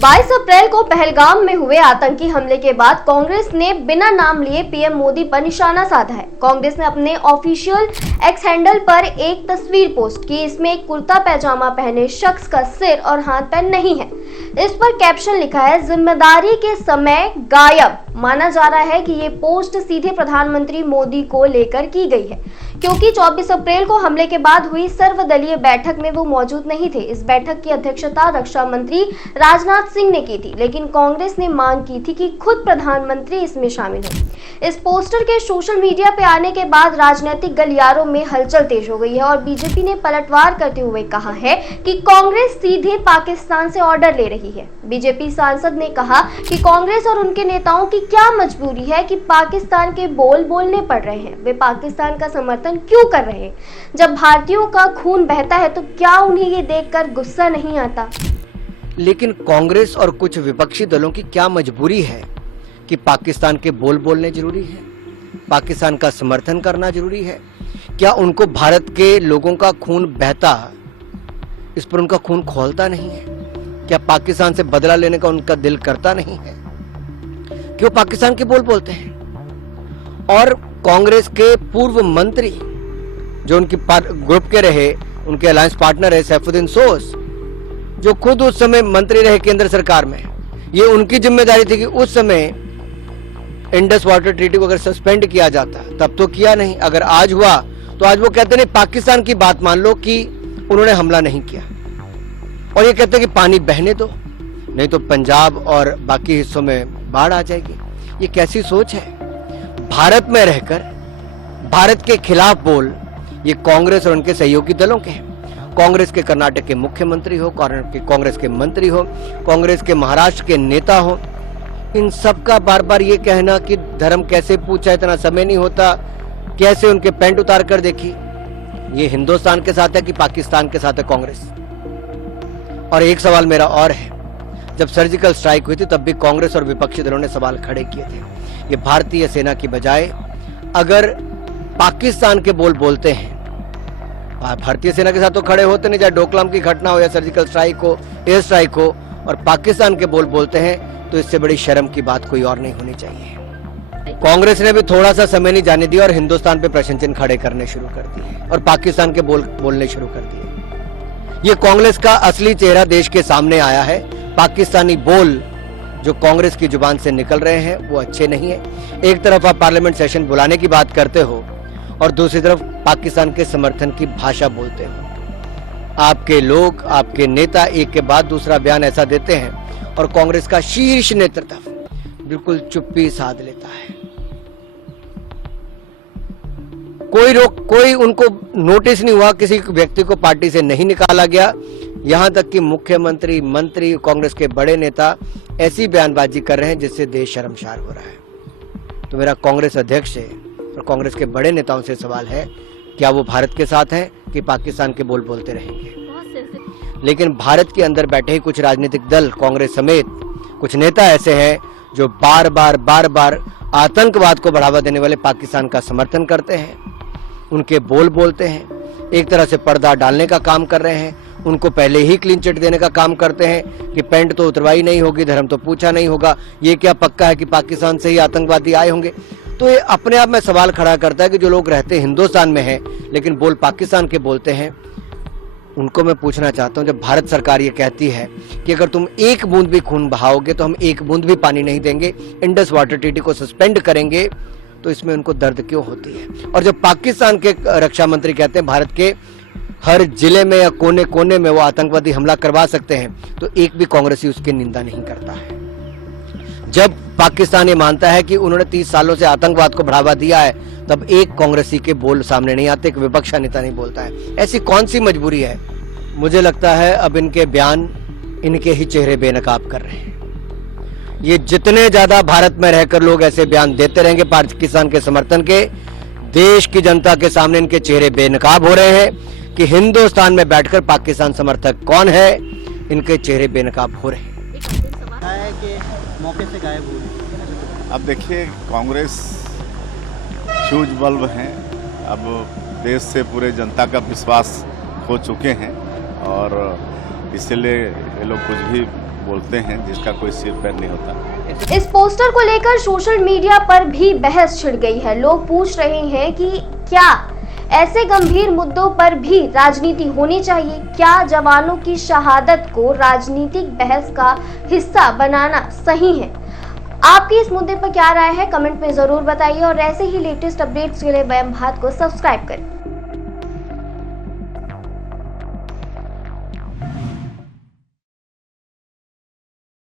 22 अप्रैल को पहलगाम में हुए आतंकी हमले के बाद कांग्रेस ने बिना नाम लिए पीएम मोदी पर निशाना साधा है। कांग्रेस ने अपने ऑफिशियल एक्स हैंडल पर एक तस्वीर पोस्ट की। इसमें एक कुर्ता पैजामा पहने शख्स का सिर और हाथ पैर नहीं है। इस पर कैप्शन लिखा है, जिम्मेदारी के समय गायब। माना जा रहा है कि ये पोस्ट सीधे प्रधानमंत्री मोदी को लेकर की गई है, क्योंकि 24 अप्रैल को हमले के बाद हुई सर्वदलीय बैठक में वो मौजूद नहीं थे। इस बैठक की अध्यक्षता रक्षा मंत्री राजनाथ सिंह ने की थी, लेकिन कांग्रेस ने मांग की थी कि खुद प्रधानमंत्री इसमें शामिल हो। इस पोस्टर के सोशल मीडिया पे आने के बाद राजनीतिक गलियारों में हलचल तेज हो गई है और बीजेपी ने पलटवार करते हुए कहा है कि कांग्रेस सीधे पाकिस्तान से ऑर्डर ले रही है। बीजेपी सांसद ने कहा कि कांग्रेस और उनके नेताओं की क्या मजबूरी है कि पाकिस्तान के बोल बोलने पड़ रहे हैं। वे पाकिस्तान का समर्थन क्यों कर रहे हैं? जब भारतीयों का खून बहता है तो क्या उन्हें ये देखकर गुस्सा नहीं आता? लेकिन कांग्रेस और कुछ विपक्षी दलों की क्या मजबूरी है कि पाकिस्तान के बोल बोलने जरूरी है, पाकिस्तान का समर्थन करना जरूरी है? क्या उनको भारत के लोगों का खून बहता, इस पर उनका खून खौलता नहीं है? क्या पाकिस्तान से बदला लेने का उनका दिल करता नहीं है? क्यों पाकिस्तान के बोल बोलते हैं? और कांग्रेस के पूर्व मंत्री जो उनकी ग्रुप के रहे, उनके अलायंस पार्टनर है सैफुद्दीन सोज, जो खुद उस समय मंत्री रहे केंद्र सरकार में, ये उनकी जिम्मेदारी थी कि उस समय इंडस वाटर ट्रीटी को अगर सस्पेंड किया जाता तब तो किया नहीं। अगर आज हुआ तो आज वो कहते नहीं, पाकिस्तान की बात मान लो कि उन्होंने हमला नहीं किया, और ये कहते हैं कि पानी बहने दो, नहीं तो पंजाब और बाकी हिस्सों में बाढ़ आ जाएगी। ये कैसी सोच है? भारत में रहकर भारत के खिलाफ बोल ये कांग्रेस और उनके सहयोगी दलों के हैं। कांग्रेस के कर्नाटक के मुख्यमंत्री हो, कांग्रेस के मंत्री हो, कांग्रेस के महाराष्ट्र के नेता हो, इन सब का बार बार ये कहना कि धर्म कैसे पूछा, इतना समय नहीं होता, कैसे उनके पैंट उतार कर देखी। ये हिंदुस्तान के साथ है कि पाकिस्तान के साथ है कांग्रेस? और एक सवाल मेरा और है, जब सर्जिकल स्ट्राइक हुई थी तब भी कांग्रेस और विपक्षी दलों ने सवाल खड़े किए थे। ये भारतीय सेना की बजाय अगर पाकिस्तान के बोल बोलते हैं, भारतीय सेना के साथ तो खड़े होते नहीं, चाहे डोकलाम की घटना हो या सर्जिकल स्ट्राइक हो, एयर स्ट्राइक हो, और पाकिस्तान के बोल बोलते हैं, तो इससे बड़ी शर्म की बात कोई और नहीं होनी चाहिए। कांग्रेस ने भी थोड़ा सा समय नहीं जाने दिया और हिंदुस्तान पे प्रश्न चिन्ह खड़े करने शुरू कर दिए और पाकिस्तान के बोल बोलने शुरू कर दिए। ये कांग्रेस का असली चेहरा देश के सामने आया है। पाकिस्तानी बोल जो कांग्रेस की जुबान से निकल रहे हैं वो अच्छे नहीं है। एक तरफ आप पार्लियामेंट सेशन बुलाने की बात करते हो और दूसरी तरफ पाकिस्तान के समर्थन की भाषा बोलते हो। आपके लोग, आपके नेता एक के बाद दूसरा बयान ऐसा देते हैं और कांग्रेस का शीर्ष नेतृत्व बिल्कुल चुप्पी साध लेता है। कोई उनको नोटिस नहीं हुआ, किसी व्यक्ति को पार्टी से नहीं निकाला गया। यहां तक कि मुख्यमंत्री, मंत्री, कांग्रेस के बड़े नेता ऐसी बयानबाजी कर रहे हैं जिससे देश शर्मसार हो रहा है। तो मेरा कांग्रेस अध्यक्ष से और कांग्रेस के बड़े नेताओं से सवाल है, क्या वो भारत के साथ हैं कि पाकिस्तान के बोल बोलते रहेंगे? लेकिन भारत के अंदर बैठे ही कुछ राजनीतिक दल, कांग्रेस समेत कुछ नेता ऐसे हैं जो बार बार आतंकवाद को बढ़ावा देने वाले पाकिस्तान का समर्थन करते हैं, उनके बोल बोलते हैं, एक तरह से पर्दा डालने का काम कर रहे हैं, उनको पहले ही क्लीन चिट देने का काम करते हैं कि पैंट तो उतरवाई नहीं होगी, धर्म तो पूछा नहीं होगा, ये क्या पक्का है कि पाकिस्तान से ही आतंकवादी आए होंगे? तो ये अपने आप में सवाल खड़ा करता है कि जो लोग रहते हिंदुस्तान में हैं लेकिन बोल पाकिस्तान के बोलते हैं, उनको मैं पूछना चाहता हूं, जब भारत सरकार ये कहती है कि अगर तुम एक बूंद भी खून बहाओगे तो हम एक बूंद भी पानी नहीं देंगे, इंडस वाटर ट्रीटी को सस्पेंड करेंगे, तो इसमें उनको दर्द क्यों होती है? और जब पाकिस्तान के रक्षा मंत्री कहते हैं भारत के हर जिले में या कोने कोने में वो आतंकवादी हमला करवा सकते हैं, तो एक भी कांग्रेसी उसकी निंदा नहीं करता है। जब पाकिस्तान ये मानता है कि उन्होंने 30 सालों से आतंकवाद को बढ़ावा दिया है, तब एक कांग्रेसी के बोल सामने नहीं आते, एक विपक्षी नेता नहीं बोलता है। ऐसी कौन सी मजबूरी है? मुझे लगता है अब इनके बयान इनके ही चेहरे बेनकाब कर रहे हैं। ये जितने ज्यादा भारत में रहकर लोग ऐसे बयान देते रहेंगे पाकिस्तान के समर्थन के, देश की जनता के सामने इनके चेहरे बेनकाब हो रहे हैं कि हिंदुस्तान में बैठकर पाकिस्तान समर्थक कौन है, इनके चेहरे बेनकाब हो रहे हैं। मौके से गायब हुए। अब देखिए, कांग्रेस फ्यूज बल्ब हैं, अब देश से पूरे जनता का विश्वास खो चुके हैं और इसलिए ये लोग कुछ भी बोलते हैं जिसका कोई सिर पैर नहीं होता। इस पोस्टर को लेकर सोशल मीडिया पर भी बहस छिड़ गई है। लोग पूछ रहे हैं कि क्या ऐसे गंभीर मुद्दों पर भी राजनीति होनी चाहिए? क्या जवानों की शहादत को राजनीतिक बहस का हिस्सा बनाना सही है? आपकी इस मुद्दे पर क्या राय है? कमेंट में जरूर बताइए और ऐसे ही लेटेस्ट अपडेट्स के लिए वयम भारत को सब्सक्राइब करें।